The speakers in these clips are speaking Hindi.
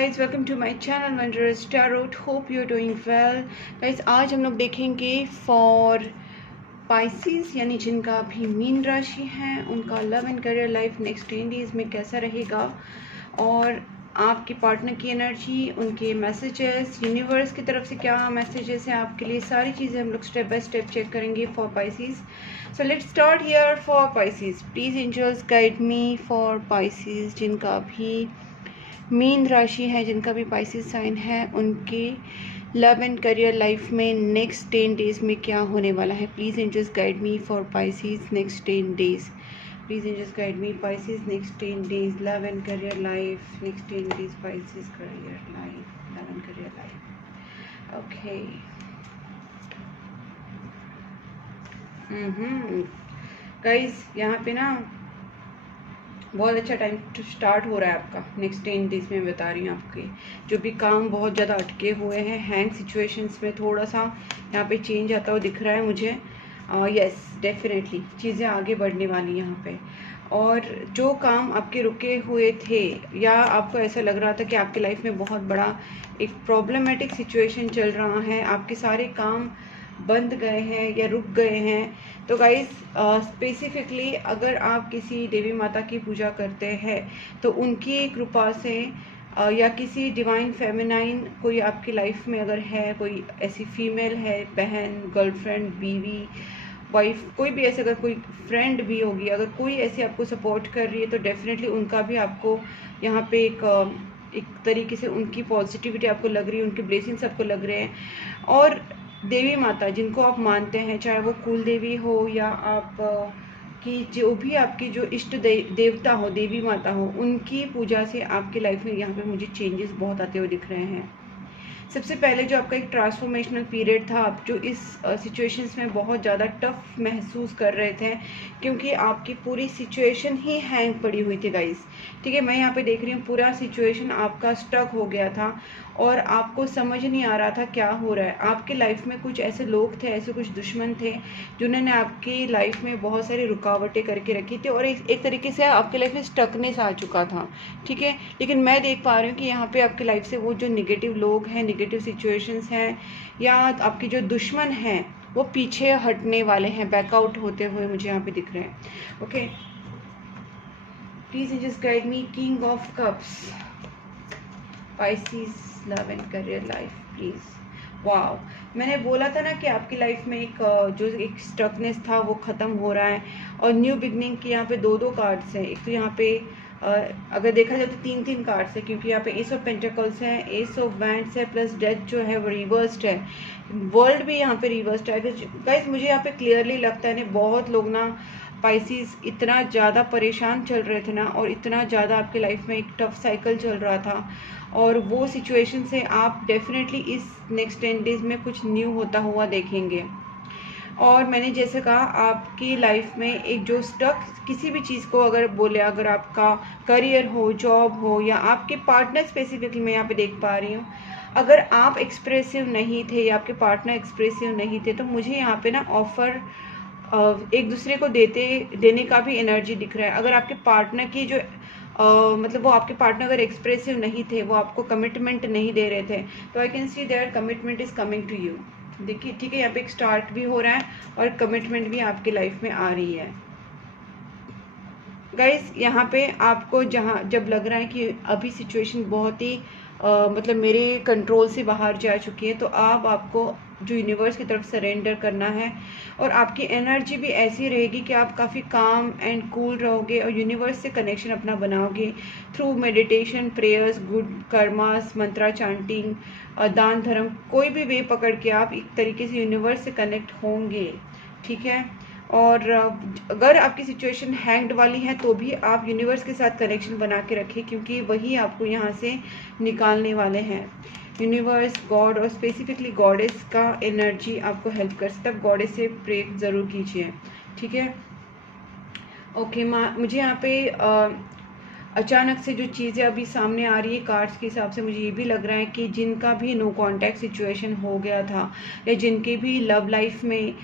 guys, welcome to my channel Wanderers Tarot. Hope you're doing well. Guys, आज हम लोग देखेंगे फॉर पाइसेस यानी जिनका भी मीन राशि है उनका love and career life next 10 days में कैसा रहेगा और आपके पार्टनर की एनर्जी, उनके मैसेजेस, यूनिवर्स की तरफ से क्या मैसेजेस हैं आपके लिए, सारी चीज़ें हम लोग स्टेप बाय स्टेप चेक करेंगे for Pisces. So let's start here for Pisces. Please angels guide me for Pisces जिनका भी मीन राशि है, जिनका भी पाइसेस साइन है, उनके लव एंड करियर लाइफ में नेक्स्ट 10 डेज में क्या होने वाला है. Please angels guide me for Pisces next 10 days. Please angels guide me Pisces next 10 days love and career life next 10 days Pisces career life love and career life. Okay. Guys, यहाँ पे ना बहुत अच्छा टाइम टू स्टार्ट हो रहा है आपका नेक्स्ट 10 डेज में. बता रही हूँ आपके जो भी काम बहुत ज़्यादा अटके हुए हैं, हैंग सिचुएशंस में थोड़ा सा यहाँ पे चेंज आता हुआ दिख रहा है मुझे. यस, डेफिनेटली चीज़ें आगे बढ़ने वाली यहाँ पे. और जो काम आपके रुके हुए थे या आपको ऐसा लग रहा था कि आपकी लाइफ में बहुत बड़ा एक प्रॉब्लमेटिक सिचुएशन चल रहा है, आपके सारे काम बंद गए हैं या रुक गए हैं, तो गाइस स्पेसिफिकली अगर आप किसी देवी माता की पूजा करते हैं तो उनकी कृपा से या किसी डिवाइन फेमिनाइन कोई आपकी लाइफ में अगर है, कोई ऐसी फीमेल है, बहन, गर्लफ्रेंड, बीवी, वाइफ, कोई भी ऐसे, अगर कोई फ्रेंड भी होगी, अगर कोई ऐसी आपको सपोर्ट कर रही है तो डेफिनेटली उनका भी आपको यहाँ पे एक तरीके से उनकी पॉजिटिविटी आपको लग रही है, उनके ब्लेसिंग्स आपको लग रहे हैं. और देवी माता जिनको आप मानते हैं, चाहे वो कुल देवी हो या आप की जो भी आपकी जो इष्ट देवता हो, देवी माता हो, उनकी पूजा से आपकी लाइफ में यहाँ पे मुझे चेंजेस बहुत आते हुए दिख रहे हैं. सबसे पहले जो आपका एक ट्रांसफॉर्मेशनल पीरियड था, आप जो इस सिचुएशंस में बहुत ज़्यादा टफ महसूस कर रहे थे क्योंकि आपकी पूरी सिचुएशन ही हैंग पड़ी हुई थी गाइस. ठीक है, मैं यहाँ पे देख रही हूँ पूरा सिचुएशन आपका स्टक हो गया था और आपको समझ नहीं आ रहा था क्या हो रहा है. आपकी लाइफ में कुछ ऐसे लोग थे, ऐसे कुछ दुश्मन थे जिन्होंने आपकी लाइफ में बहुत सारी रुकावटें करके रखी थी और एक तरीके से आपकी लाइफ में स्टकनेस आ चुका था. ठीक है, लेकिन मैं देख पा रही हूँ कि यहाँ पे आपकी लाइफ से वो जो निगेटिव लोग हैं, नेगेटिव सिचुएशंस हैं या आपके जो दुश्मन हैं वो पीछे हटने वाले हैं, बैकआउट होते हुए मुझे यहाँ पे दिख रहे हैं. Okay, please just guide me. King of cups, Pisces love and career life please. Wow, मैंने बोला था ना कि आपकी लाइफ में एक स्टकनेस था वो ख़त्म हो रहा है और न्यू बिगनिंग के यहाँ पे दो कार्ड्स हैं. एक तो यहाँ पे अगर देखा जाए तो तीन कार्ड्स है क्योंकि यहाँ पे एस ऑफ पेंटिकल्स है, एस ऑफ वैंड्स है, प्लस डेथ जो है वो रिवर्स्ड है, वर्ल्ड भी यहाँ पे रिवर्स्ड है. गाइस, मुझे यहाँ पे क्लियरली लगता है ना, बहुत लोग ना पाइसेस इतना ज़्यादा परेशान चल रहे थे ना और इतना ज़्यादा आपकी लाइफ में एक टफ साइकिल चल रहा था और वो सिचुएशन से आप डेफिनेटली इस नेक्स्ट 10 डेज में कुछ न्यू होता हुआ देखेंगे. और मैंने जैसे कहा, आपकी लाइफ में एक जो स्टक किसी भी चीज़ को अगर बोले, अगर आपका करियर हो, जॉब हो या आपके पार्टनर, स्पेसिफिकली मैं यहाँ पे देख पा रही हूँ, अगर आप एक्सप्रेसिव नहीं थे या आपके पार्टनर एक्सप्रेसिव नहीं थे तो मुझे यहाँ पे ना ऑफर एक दूसरे को देने का भी एनर्जी दिख रहा है. अगर आपके पार्टनर की जो मतलब वो आपके पार्टनर अगर एक्सप्रेसिव नहीं थे, वो आपको कमिटमेंट नहीं दे रहे थे, तो I can see their commitment is coming to you. देखिए, ठीक है, यहाँ पे एक स्टार्ट भी हो रहा है और कमिटमेंट भी आपकी लाइफ में आ रही है. गाइस, यहाँ पे आपको जब लग रहा है कि अभी सिचुएशन बहुत ही मतलब मेरे कंट्रोल से बाहर जा चुकी है, तो आपको जो यूनिवर्स की तरफ सरेंडर करना है और आपकी एनर्जी भी ऐसी रहेगी कि आप काफ़ी काम एंड कूल रहोगे और यूनिवर्स से कनेक्शन अपना बनाओगे through meditation, prayers, good karmas, mantra chanting, दान धर्म, कोई भी वे पकड़ के आप एक तरीके से यूनिवर्स से कनेक्ट होंगे. ठीक है, और अगर आपकी सिचुएशन हैंग्ड वाली है तो भी आप यूनिवर्स के साथ कनेक्शन बना के रखें क्योंकि वही आपको यहाँ से निकालने वाले हैं. यूनिवर्स, गॉड और स्पेसिफिकली गॉडेस का एनर्जी आपको हेल्प कर सकता है. गॉडेस से प्रे ज़रूर कीजिए. ठीक है, ओके. मुझे यहाँ पे अचानक से जो चीज़ें अभी सामने आ रही है कार्ड्स के हिसाब से, मुझे ये भी लग रहा है कि जिनका भी नो कांटेक्ट सिचुएशन हो गया था या जिनके भी लव लाइफ में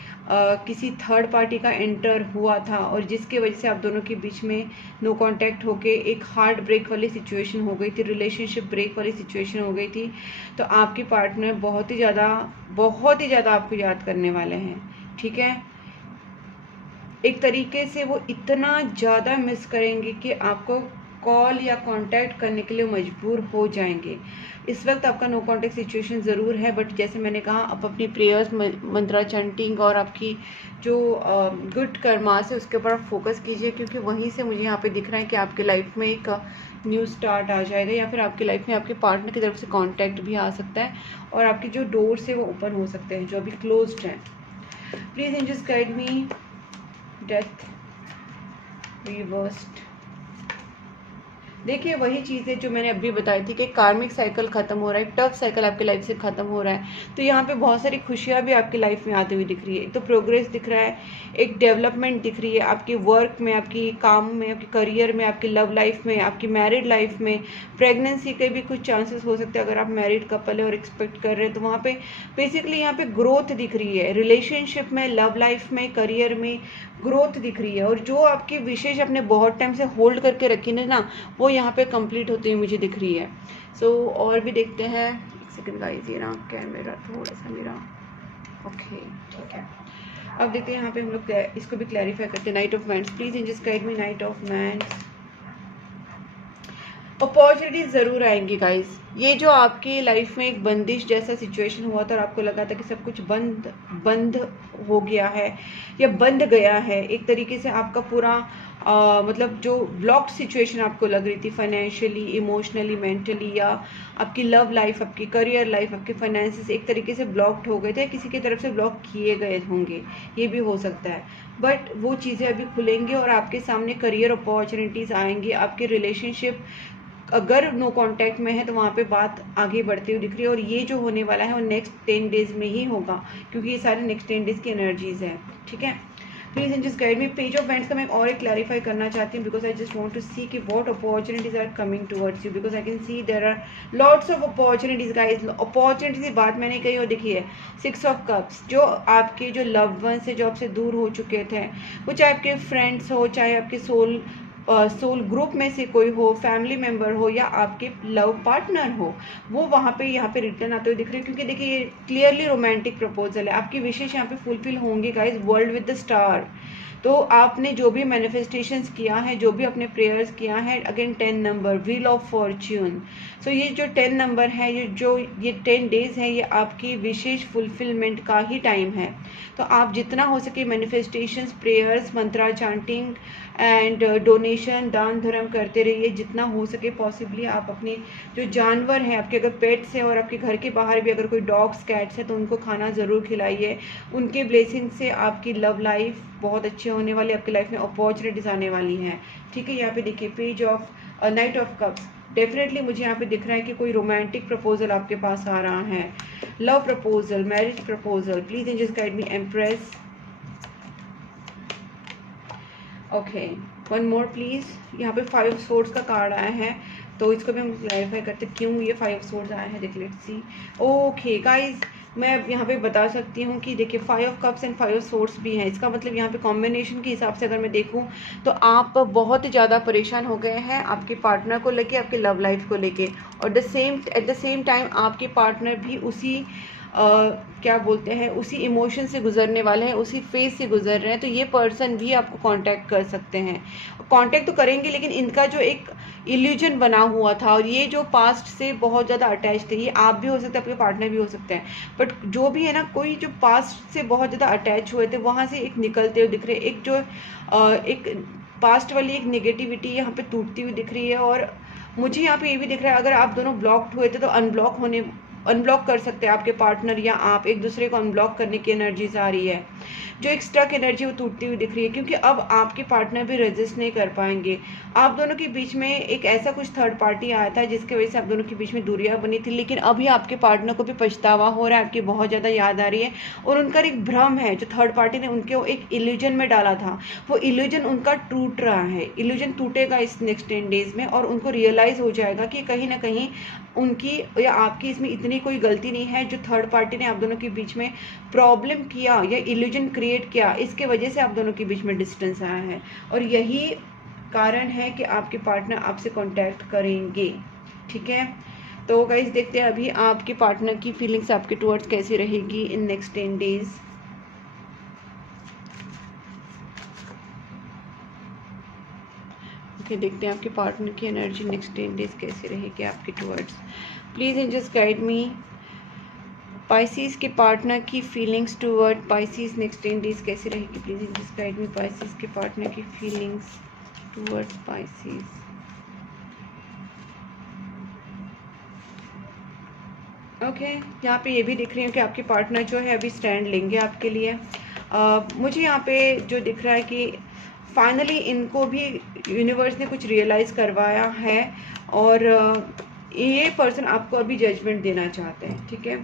किसी थर्ड पार्टी का एंटर हुआ था और जिसके वजह से आप दोनों के बीच में नो कांटेक्ट होके एक हार्ट ब्रेक वाली सिचुएशन हो गई थी, रिलेशनशिप ब्रेक वाली सिचुएशन हो गई थी, तो आपके पार्टनर बहुत ही ज़्यादा आपको याद करने वाले हैं। ठीक है, एक तरीके से वो इतना ज़्यादा मिस करेंगे कि आपको कॉल या कांटेक्ट करने के लिए मजबूर हो जाएंगे। इस वक्त आपका नो कांटेक्ट सिचुएशन ज़रूर है, बट जैसे मैंने कहा आप अपनी प्रेयर्स, मंत्रा चैंटिंग और आपकी जो गुड कर्मास है उसके ऊपर आप फोकस कीजिए, क्योंकि वहीं से मुझे यहाँ पे दिख रहा है कि आपके लाइफ में एक न्यू स्टार्ट आ जाएगा, या फिर आपकी लाइफ में आपके पार्टनर की तरफ से कॉन्टैक्ट भी आ सकता है और आपके जो डोर्स है वो ओपन हो सकते हैं जो अभी क्लोज्ड हैं। Please angels guide me. Death reversed. देखिए वही चीज़ है जो मैंने अभी बताई थी कि कार्मिक साइकिल खत्म हो रहा है, टफ साइकिल आपकी लाइफ से खत्म हो रहा है। तो यहाँ पे बहुत सारी खुशियाँ भी आपकी लाइफ में आती हुई दिख रही है। एक तो प्रोग्रेस दिख रहा है, एक डेवलपमेंट दिख रही है आपकी वर्क में, आपकी काम में, आपके करियर में, आपकी लव लाइफ में, आपकी मैरिड लाइफ में। प्रेगनेंसी के भी कुछ चांसेस हो सकते हैं अगर आप मैरिड कपल है और एक्सपेक्ट कर रहे हैं, तो वहाँ पे बेसिकली यहाँ पे ग्रोथ दिख रही है, रिलेशनशिप में, लव लाइफ में, करियर में ग्रोथ दिख रही है। और जो आपकी विशेष अपने बहुत टाइम से होल्ड करके रखी ना, वो यहाँ पे कंप्लीट होती हुई मुझे दिख रही है। सो और भी देखते हैं, एक सेकंड गाइस, ये ना कैमरा थोड़ा सा मेरा ओके ठीक है। अब देखते हैं यहाँ पे हम लोग इसको भी क्लैरिफाई करते हैं। Knight of wands, please just guide me. Knight of wands, opportunities ज़रूर आएंगी गाइस। ये जो आपकी लाइफ में एक बंदिश जैसा सिचुएशन हुआ था और आपको लगा था कि सब कुछ बंद हो गया है या बंद गया है, एक तरीके से आपका पूरा मतलब जो ब्लॉक्ड सिचुएशन आपको लग रही थी फाइनेंशियली, इमोशनली, मेंटली, या आपकी लव लाइफ, आपकी करियर लाइफ, आपके फाइनेंसेस एक तरीके से ब्लॉक्ड हो गए थे, किसी की तरफ से ब्लॉक किए गए होंगे, ये भी हो सकता है। बट वो चीज़ें अभी खुलेंगी और आपके सामने करियर अपॉर्चुनिटीज़ आएंगी। आपके रिलेशनशिप अगर नो कांटेक्ट में है तो वहाँ पे बात आगे बढ़ती हुई दिख रही है, और ये जो होने वाला है वो नेक्स्ट 10 डेज में ही होगा, क्योंकि ये सारे नेक्स्ट 10 डेज की एनर्जीज हैं। ठीक है, please and just guide me. Page of wands का मैं और एक क्लैरिफाई करना चाहती हूँ, because I just want to see कि what opportunities are coming towards you, because I can see there are lots of opportunities guys. Opportunities की बात मैंने कही और देखिए 6 ऑफ कप्स, जो आपके जो लव्ड वंस है जो आपसे दूर हो चुके थे, वो चाहे आपके फ्रेंड्स हो, चाहे आपके सोल ग्रुप में से कोई हो, फैमिली मेंबर हो, या आपके लव पार्टनर हो, वो वहाँ पे यहाँ पे रिटर्न आते हुए दिख रहे हैं, क्योंकि देखिए ये क्लियरली रोमांटिक प्रपोजल है। आपकी विशेष यहाँ पे फुलफिल होंगे guys. World with the star, तो आपने जो भी मैनिफेस्टेशंस किया है, जो भी अपने प्रेयर्स किया है, again 10 number, wheel of fortune. So ये जो 10 नंबर है, ये 10 डेज है, ये आपकी विशेष फुलफिलमेंट का ही टाइम है। तो आप जितना हो सके manifestations, prayers, Mantra chanting and donation, दान धर्म करते रहिए जितना हो सके पॉसिबली। आप अपने जो जानवर हैं, आपके अगर पेट्स हैं और आपके घर के बाहर भी अगर कोई डॉग्स, कैट्स हैं, तो उनको खाना ज़रूर खिलाइए। उनके ब्लेसिंग से आपकी लव लाइफ बहुत अच्छी होने वाली, आपकी लाइफ में अपॉर्चुनिटीज़ आने वाली हैं। ठीक है, यहाँ पे देखिए page of night of cups, definitely मुझे यहाँ पे दिख रहा है कि कोई रोमांटिक प्रपोजल आपके पास आ रहा है, love proposal, marriage proposal. Please angels guide me. Empress, okay, one more please. यहाँ पे 5 ऑफ सोर्ड्स का कार्ड आया है, तो इसको भी हम क्लैरिफाई करते क्यों ये 5 ऑफ सोर्ड्स आया है, देख लेट्स सी। ओके गाइज, मैं अब यहाँ पे बता सकती हूँ कि देखिए 5 of cups and 5 of swords भी हैं। इसका मतलब यहाँ पे कॉम्बिनेशन के हिसाब से अगर मैं देखूँ तो आप बहुत ही ज़्यादा परेशान हो गए हैं आपके पार्टनर को लेके, आपके लव लाइफ को लेके, और एट द सेम टाइम आपके पार्टनर भी उसी क्या बोलते हैं, उसी इमोशन से गुजरने वाले हैं, उसी फेज से गुजर रहे हैं। तो ये पर्सन भी आपको कांटेक्ट कर सकते हैं, कांटेक्ट तो करेंगे, लेकिन इनका जो एक इल्यूजन बना हुआ था और ये जो पास्ट से बहुत ज़्यादा अटैच थे, ये आप भी हो सकते हैं, आपके पार्टनर भी हो सकते हैं, बट जो भी है ना, कोई जो पास्ट से बहुत ज़्यादा अटैच हुए थे वहाँ से एक निकलते हुए दिख रहे, एक जो एक पास्ट वाली एक नेगेटिविटी यहाँ पे टूटती हुई दिख रही है। और मुझे यहाँ पे ये भी दिख रहा है अगर आप दोनों ब्लॉक्ड हुए थे तो अनब्लॉक होने अनब्लॉक कर सकते हैं आपके पार्टनर या आप एक दूसरे को अनब्लॉक करने की एनर्जीज आ रही है। जो एक स्टक एनर्जी वो टूटती हुई दिख रही है, क्योंकि अब आपके पार्टनर भी रेजिस्ट नहीं कर पाएंगे। आप दोनों के बीच में एक ऐसा कुछ थर्ड पार्टी आया था जिसकी वजह से आप दोनों के बीच में दूरियां बनी थी, लेकिन अभी आपके पार्टनर को भी पछतावा हो रहा है, आपकी बहुत ज़्यादा याद आ रही है और उनका एक भ्रम है जो थर्ड पार्टी ने उनके एक इल्यूजन में डाला था, वो इल्यूजन उनका टूट रहा है। इल्यूजन टूटेगा इस नेक्स्ट 10 डेज में और उनको रियलाइज़ हो जाएगा कि कहीं ना कहीं उनकी या आपकी इसमें इतनी कोई गलती नहीं है। जो थर्ड पार्टी ने आप दोनों के बीच में प्रॉब्लम किया या इल्यूजन क्रिएट किया, इसके वजह से आप दोनों के बीच में डिस्टेंस आया है और यही कारण है कि आपके पार्टनर आपसे कांटेक्ट करेंगे। ठीक है, तो गाइस देखते हैं अभी आपके पार्टनर की फीलिंग्स आपके टुवर्ड्स कैसी रहेगी इन नेक्स्ट 10 डेज। ओके, देखते हैं आपके पार्टनर की एनर्जी नेक्स्ट 10 डेज कैसी रहेगी आपके towards. Please angels guide me. Pisces के पार्टनर की feelings toward Pisces next 10 days कैसी रहेगी। Please angels guide me. Pisces के पार्टनर की फीलिंग्स टुवर्ड पाइसिस। ओके, यहाँ पे ये भी दिख रही है कि आपके पार्टनर जो है अभी स्टैंड लेंगे आपके लिए। मुझे यहाँ पे जो दिख रहा है कि फाइनली इनको भी यूनिवर्स ने कुछ रियलाइज़ करवाया है और ये पर्सन आपको अभी जजमेंट देना चाहते हैं। ठीक है,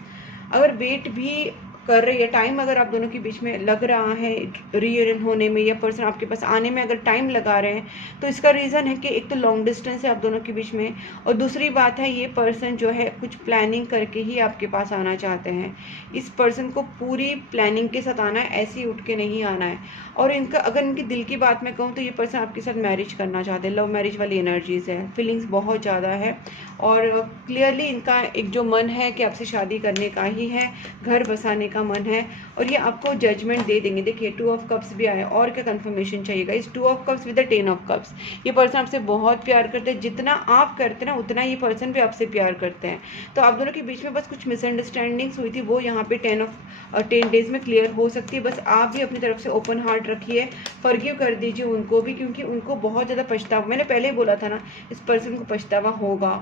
अगर वेट भी कर रही है टाइम, अगर आप दोनों के बीच में लग रहा है रीयूनियन होने में या पर्सन आपके पास आने में अगर टाइम लगा रहे हैं, तो इसका रीज़न है कि एक तो लॉन्ग डिस्टेंस है आप दोनों के बीच में और दूसरी बात है ये पर्सन जो है कुछ प्लानिंग करके ही आपके पास आना चाहते हैं। इस पर्सन को पूरी प्लानिंग के साथ आना है, ऐसे ही उठ के नहीं आना है। और इनका अगर इनकी दिल की बात मैं कहूँ तो ये पर्सन आपके साथ मैरिज करना चाहते हैं, लव मैरिज वाली एनर्जीज है, फीलिंग्स बहुत ज़्यादा है और क्लियरली इनका एक जो मन है कि आपसे शादी करने का ही है, घर बसाने का मन है और ये आपको जजमेंट दे देंगे। देखिए 2 ऑफ कप्स भी आया और क्या कंफर्मेशन चाहिएगा। इस 2 of cups with the 10 of cups. ये पर्सन आपसे बहुत प्यार करते हैं, जितना आप करते हैं ना उतना ये पर्सन भी आपसे प्यार करते हैं। तो आप दोनों के बीच में बस कुछ मिसअंडरस्टैंडिंग्स हुई थी, वो यहाँ पे 10 डेज में क्लियर हो सकती है। बस आप भी अपनी तरफ से ओपन हार्ट रखिए, फॉरगिव कर दीजिए उनको भी, क्योंकि उनको बहुत ज़्यादा पछतावा, मैंने पहले ही बोला था ना इस पर्सन को पछतावा होगा।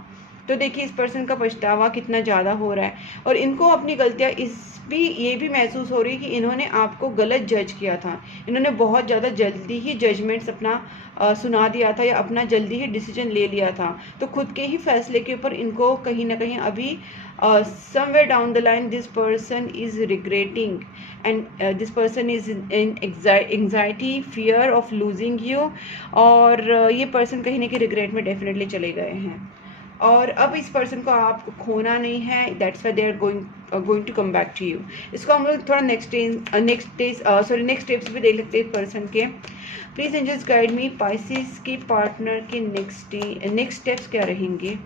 तो देखिए इस पर्सन का पछतावा कितना ज़्यादा हो रहा है और इनको अपनी गलतियाँ ये भी महसूस हो रही है कि इन्होंने आपको गलत जज किया था। इन्होंने बहुत ज़्यादा जल्दी ही जजमेंट्स अपना सुना दिया था या अपना जल्दी ही डिसीजन ले लिया था। तो खुद के ही फैसले के ऊपर इनको कहीं ना कहीं अभी somewhere down the line this person is regretting and this person is in anxiety, fear of losing you और ये पर्सन कहीं ना कहीं रिग्रेट में डेफिनेटली चले गए हैं और अब इस पर्सन को आपको खोना नहीं है। That's why they are going to come back to you. इसको हम लोग थोड़ा नेक्स्ट स्टेप्स भी देख लेते हैं पर्सन के। Please angels guide me. Pisces के पार्टनर के नेक्स्ट स्टेप्स क्या रहेंगे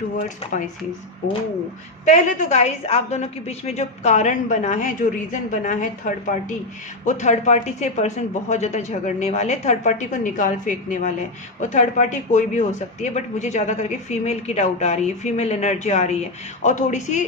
टूवर्ड्स पाइसिस। पहले तो गाइज आप दोनों के बीच में जो कारण बना है, जो रीज़न बना है थर्ड पार्टी, वो थर्ड पार्टी से पर्सन बहुत ज़्यादा झगड़ने वाले, थर्ड पार्टी को निकाल फेंकने वाले हैं। वो थर्ड पार्टी कोई भी हो सकती है, बट मुझे ज़्यादा करके फीमेल की डाउट आ रही है, फीमेल एनर्जी आ रही है और थोड़ी सी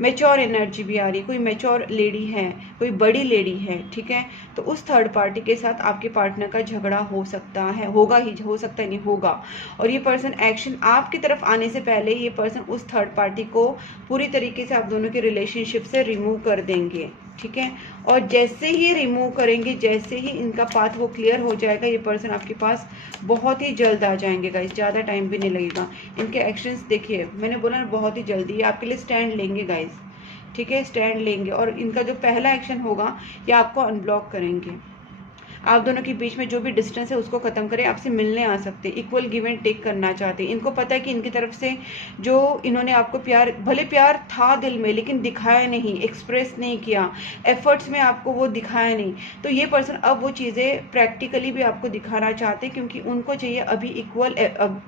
मेच्योर एनर्जी भी आ रही है। कोई मेच्योर लेडी है, कोई बड़ी लेडी है, ठीक है। तो उस थर्ड पार्टी के साथ आपके पार्टनर का झगड़ा हो सकता है, होगा ही, हो सकता है नहीं होगा। और ये पर्सन एक्शन आपकी तरफ आने से पहले ये पर्सन उस थर्ड पार्टी को पूरी तरीके से आप दोनों के रिलेशनशिप से रिमूव कर देंगे, ठीक है। और जैसे ही रिमूव करेंगे, जैसे ही इनका पाथ वो क्लियर हो जाएगा, ये पर्सन आपके पास बहुत ही जल्द आ जाएंगे गाइस, ज़्यादा टाइम भी नहीं लगेगा। इनके एक्शंस देखिए, मैंने बोला ना बहुत ही जल्दी आपके लिए स्टैंड लेंगे गाइस, ठीक है, स्टैंड लेंगे। और इनका जो पहला एक्शन होगा ये आपको अनब्लॉक करेंगे। आप दोनों के बीच में जो भी डिस्टेंस है उसको खत्म करें, आपसे मिलने आ सकते, इक्वल गिव एंड टेक करना चाहते हैं। इनको पता है कि इनकी तरफ से जो इन्होंने आपको प्यार, भले प्यार था दिल में लेकिन दिखाया नहीं, एक्सप्रेस नहीं किया, एफर्ट्स में आपको वो दिखाया नहीं। तो ये पर्सन अब वो चीज़ें प्रैक्टिकली भी आपको दिखाना चाहते हैं, क्योंकि उनको चाहिए अभी इक्वल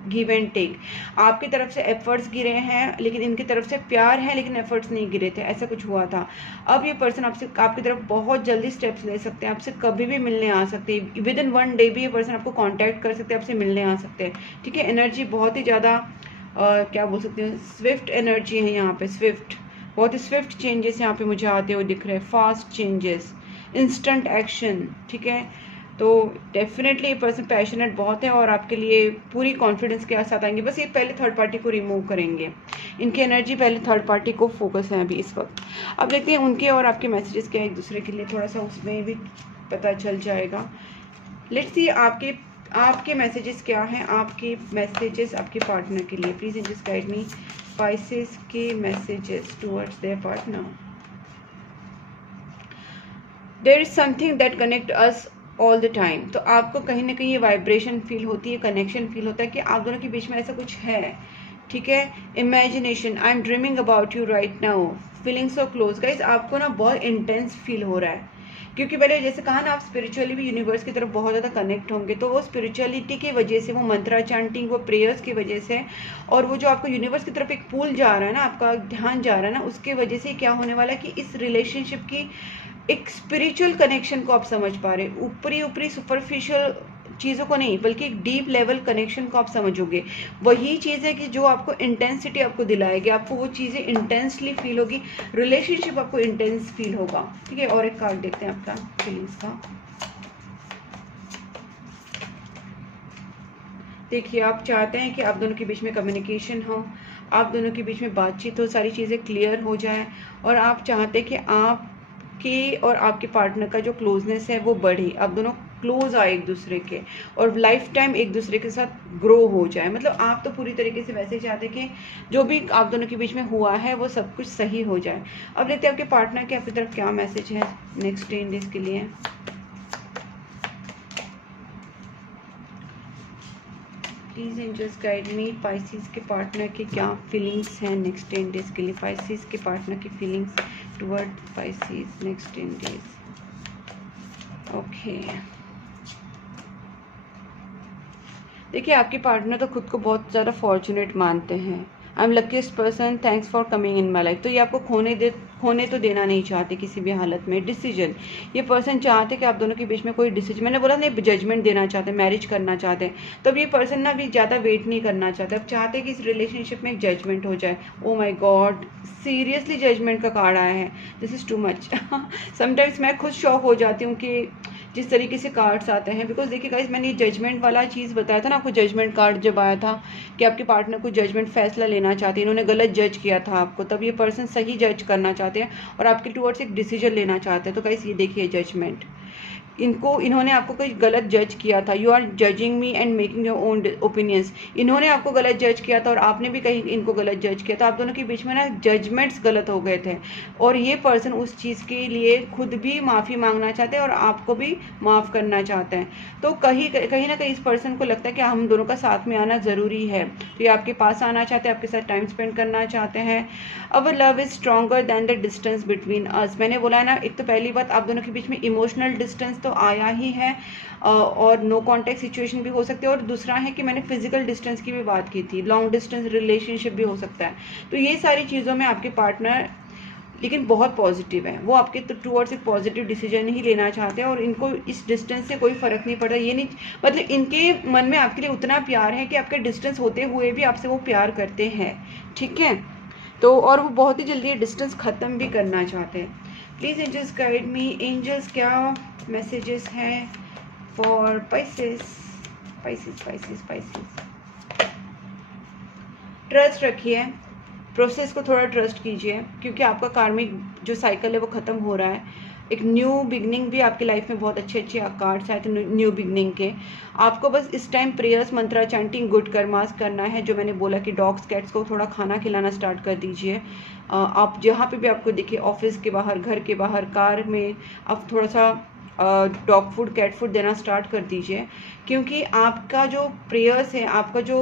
गिव एंड टेक। आपकी तरफ से एफर्ट्स गिरे हैं लेकिन इनकी तरफ से प्यार है लेकिन एफर्ट्स नहीं गिरे थे, ऐसा कुछ हुआ था। अब ये पर्सन आपसे, आपकी तरफ बहुत जल्दी स्टेप्स ले सकते हैं, आपसे कभी भी मिलने आ सकते हैं, विद इन 1 डे भी ये पर्सन आपको कांटेक्ट कर सकते हैं, आपसे मिलने आ सकते हैं, ठीक है। एनर्जी बहुत ही ज़्यादा क्या बोल सकते हैं, स्विफ्ट एनर्जी है यहाँ पे, स्विफ्ट, बहुत ही स्विफ्ट चेंजेस यहाँ पे मुझे आते हुए दिख रहे हैं, फास्ट चेंजेस, इंस्टेंट एक्शन, ठीक है। तो डेफिनेटली ये पर्सन पैशनेट बहुत है और आपके लिए पूरी कॉन्फिडेंस के साथ आएंगे। बस ये पहले थर्ड पार्टी को रिमूव करेंगे। इनकी एनर्जी पहले थर्ड पार्टी को फोकस है अभी इस वक्त। अब देखते हैं उनके और आपके मैसेजेस क्या है एक दूसरे के लिए, थोड़ा सा उसमें भी पता चल जाएगा। लेट्स सी आपके मैसेजेस क्या हैं, आपके मैसेजेस आपके पार्टनर के लिए। प्लीज एंजल्स गाइड मी स्पाइसेस के messages towards their partner. There is something that connect us all the time. तो आपको कहीं ना कहीं ये वाइब्रेशन फील होती है, कनेक्शन फील होता है कि आप दोनों के बीच में ऐसा कुछ है, ठीक है। Imagination, I am dreaming about you right now, feeling so close. Guys आपको ना बहुत इंटेंस फील हो रहा है, क्योंकि मैंने जैसे कहा ना आप स्पिरिचुअली भी यूनिवर्स की तरफ बहुत ज़्यादा कनेक्ट होंगे, तो वो स्पिरिचुअलिटी की वजह से, वो मंत्रा चैंटिंग, वो प्रेयर्स की वजह से, और वो जो आपको यूनिवर्स की तरफ एक पुल जा रहा है ना, आपका ध्यान जा रहा है ना, उसके वजह से क्या होने वाला है कि इस रिलेशनशिप की एक स्पिरिचुअल कनेक्शन को आप समझ पा रहे, ऊपरी सुपरफिशियल चीज़ों को नहीं, बल्कि एक डीप लेवल कनेक्शन को आप समझोगे। वही चीज़ है कि जो आपको इंटेंसिटी आपको दिलाएगी, आपको वो चीज़ें इंटेंसली फील होगी, रिलेशनशिप आपको इंटेंस फील होगा, ठीक है। और एक कार्ड देखते हैं आपका फीलिंग्स का। देखिए आप चाहते हैं कि आप दोनों के बीच में कम्युनिकेशन हो, आप दोनों के बीच में बातचीत हो, सारी चीज़ें क्लियर हो जाए, और आप चाहते हैं कि आपके और आपके पार्टनर का जो क्लोजनेस है वो बढ़े, आप दोनों क्लोज आए एक दूसरे के, और लाइफ टाइम एक दूसरे के साथ ग्रो हो जाए। मतलब आप तो पूरी तरीके से वैसे चाहते कि जो भी आप दोनों के बीच में हुआ है वो सब कुछ सही हो जाए। अब देखते हैं आपके पार्टनर के आपकी तरफ क्या मैसेज है नेक्स्ट 10 डेज के लिए। Please angels guide me Pisces के पार्टनर की क्या फीलिंग्स हैं नेक्स्ट 10 डेज के लिए। पाइसेस के पार्टनर की feelings toward Pisces next 10 days. Okay, देखिए आपके पार्टनर तो खुद को बहुत ज़्यादा फॉर्चुनेट मानते हैं। I am luckiest person, thanks for coming in my life. तो ये आपको खोने तो देना नहीं चाहते किसी भी हालत में। डिसीजन, ये पर्सन चाहते कि आप दोनों के बीच में कोई डिसीजन, मैंने बोला नहीं, जजमेंट देना चाहते, मैरिज करना चाहते हैं। तो अब ये पर्सन ना भी ज़्यादा वेट नहीं करना चाहते, अब चाहते कि इस रिलेशनशिप में एक जजमेंट हो जाए। ओ माई गॉड, सीरियसली जजमेंट का कार्ड आया है, this is too much. Sometimes मैं खुद शॉक हो जाती हूँ कि जिस तरीके से कार्ड्स आते हैं, बिकॉज देखिए गाइस मैंने ये जजमेंट वाला चीज़ बताया था ना आपको, जजमेंट कार्ड जब आया था कि आपके पार्टनर को जजमेंट फैसला लेना चाहते हैं, इन्होंने गलत जज किया था आपको, तब ये पर्सन सही जज करना चाहते हैं और आपके टुवर्ड्स एक डिसीजन लेना चाहते हैं। तो गाइस ये देखिए जजमेंट, इन्होंने आपको कोई गलत जज किया था, you are judging me and making your own opinions. इन्होंने आपको गलत जज किया था और आपने भी कहीं इनको गलत जज किया था, आप दोनों के बीच में ना जजमेंट्स गलत हो गए थे, और ये पर्सन उस चीज़ के लिए खुद भी माफ़ी मांगना चाहते हैं और आपको भी माफ़ करना चाहते हैं। तो कहीं ना कहीं इस पर्सन को लगता है कि हम दोनों का साथ में आना ज़रूरी है, तो ये आपके पास आना चाहते हैं, आपके साथ टाइम स्पेंड करना चाहते हैं। Our love is stronger than the distance between us. मैंने बोला है ना, एक तो पहली बात आप दोनों के बीच में इमोशनल डिस्टेंस तो आया ही है, और नो कॉन्टैक्ट सिचुएशन भी हो सकती है, और दूसरा है कि मैंने फिजिकल डिस्टेंस की भी बात की थी, लॉन्ग डिस्टेंस रिलेशनशिप भी हो सकता है। तो ये सारी चीज़ों में आपके पार्टनर लेकिन बहुत पॉजिटिव है, वो आपके टुवर्ड्स एक पॉजिटिव डिसीजन ही लेना चाहते हैं, और इनको इस डिस्टेंस से कोई फ़र्क नहीं पड़ता। ये नहीं, मतलब इनके मन में आपके लिए उतना प्यार है कि आपके डिस्टेंस होते हुए भी आपसे वो प्यार करते हैं, ठीक है। तो और वो बहुत ही जल्दी डिस्टेंस ख़त्म भी करना चाहते हैं। Please angels guide me, angels क्या मैसेजेस हैं फॉर पाइसेस। ट्रस्ट रखिए, प्रोसेस को थोड़ा ट्रस्ट कीजिए, क्योंकि आपका कार्मिक जो साइकिल है वो ख़त्म हो रहा है। एक न्यू बिगनिंग भी आपकी लाइफ में बहुत अच्छे कार्ड्स आए थे न्यू बिगनिंग के। आपको बस इस टाइम प्रेयर्स, मंत्रा चैंटिंग, गुड कर्मास करना है, जो मैंने बोला कि डॉग्स कैट्स को थोड़ा खाना खिलाना स्टार्ट कर दीजिए। आप जहाँ पे भी आपको देखिए, ऑफिस के बाहर, घर के बाहर, कार में, आप थोड़ा सा डॉग फूड, कैट फूड देना स्टार्ट कर दीजिए, क्योंकि आपका जो प्रेयर्स है, आपका जो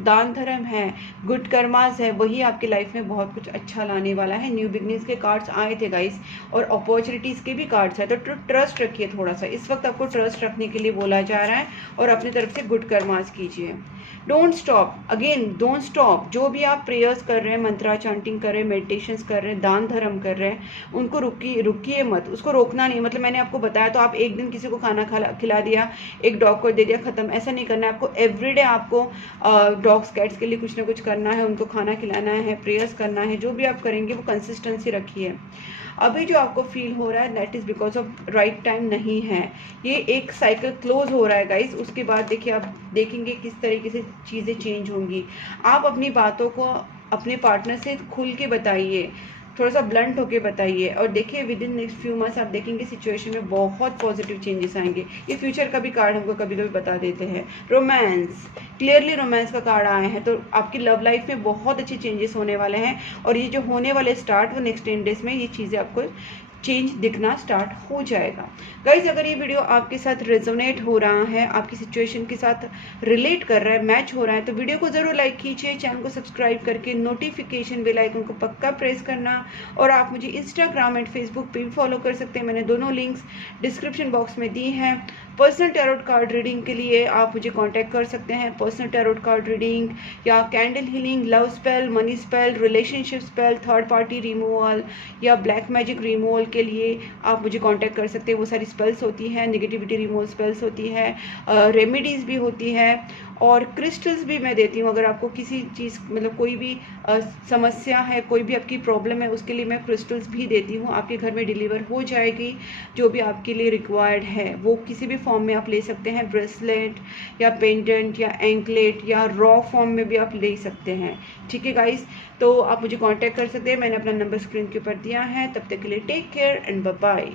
दान धर्म है, गुड कर्मास है, वही आपकी लाइफ में बहुत कुछ अच्छा लाने वाला है। न्यू बिगनिंग्स के कार्ड्स आए थे गाइस, और अपॉर्चुनिटीज़ के भी कार्ड्स आए, तो ट्रस्ट रखिए थोड़ा सा। इस वक्त आपको ट्रस्ट रखने के लिए बोला जा रहा है, और अपनी तरफ से गुड कर्मास कीजिए। Don't stop, again don't stop. जो भी आप प्रेयर्स कर रहे हैं, मंत्रा चैंटिंग कर रहे हैं, मेडिटेशंस कर रहे हैं, दान धर्म कर रहे हैं, उनको रुकिए मत, उसको रोकना नहीं। मतलब मैंने आपको बताया, तो आप एक दिन किसी को खाना खिला दिया, एक डॉग को दे दिया, ख़त्म, ऐसा नहीं करना है आपको। एवरीडे आपको डॉग्स कैट्स के लिए कुछ ना कुछ करना है, उनको खाना खिलाना है, प्रेयर्स करना है। जो भी आप करेंगे वो कंसिस्टेंसी रखिए। अभी जो आपको फील हो रहा है that is because of right time नहीं है, ये एक साइकिल क्लोज हो रहा है गाइस। उसके बाद देखिए, आप देखेंगे किस तरीके से चीज़ें चेंज होंगी। आप अपनी बातों को अपने पार्टनर से खुल के बताइए, थोड़ा सा ब्लंट होके बताइए, और देखिए with in next few months आप देखेंगे सिचुएशन में बहुत पॉजिटिव चेंजेस आएंगे। ये फ्यूचर का भी कार्ड हमको कभी कभी बता देते हैं। रोमांस, क्लियरली रोमांस का कार्ड आए हैं, तो आपकी लव लाइफ में बहुत अच्छे चेंजेस होने वाले हैं, और ये जो होने वाले स्टार्ट वो नेक्स्ट 10 डेज में ये चीज़ें आपको चेंज दिखना स्टार्ट हो जाएगा। गाइज अगर ये वीडियो आपके साथ रेजोनेट हो रहा है, आपकी सिचुएशन के साथ रिलेट कर रहा है, मैच हो रहा है, तो वीडियो को ज़रूर लाइक कीजिए, चैनल को सब्सक्राइब करके नोटिफिकेशन बेल आइकन को पक्का प्रेस करना, और आप मुझे इंस्टाग्राम एंड फेसबुक पे भी फॉलो कर सकते हैं, मैंने दोनों लिंक्स डिस्क्रिप्शन बॉक्स में दी हैं। पर्सनल टैरोट कार्ड रीडिंग के लिए आप मुझे कांटेक्ट कर सकते हैं। पर्सनल टैरोट कार्ड रीडिंग या candle healing, love spell, money spell, relationship spell, third party removal या ब्लैक मैजिक रिमूवल के लिए आप मुझे कांटेक्ट कर सकते हैं। वो सारी स्पेल्स होती है, नेगेटिविटी रिमूवल स्पेल्स होती है, रेमेडीज़ भी होती है, और क्रिस्टल्स भी मैं देती हूँ। अगर आपको किसी चीज़ मतलब कोई भी समस्या है, कोई भी आपकी प्रॉब्लम है, उसके लिए मैं क्रिस्टल्स भी देती हूँ, आपके घर में डिलीवर हो जाएगी। जो भी आपके लिए रिक्वायर्ड है वो किसी भी फॉर्म में आप ले सकते हैं, ब्रेसलेट या पेंडेंट या एंकलेट या रॉ फॉर्म में भी आप ले सकते हैं। ठीक है गाइस, तो आप मुझे कांटेक्ट कर सकते हैं, मैंने अपना नंबर स्क्रीन के ऊपर दिया है। तब तक के लिए take care and bye bye.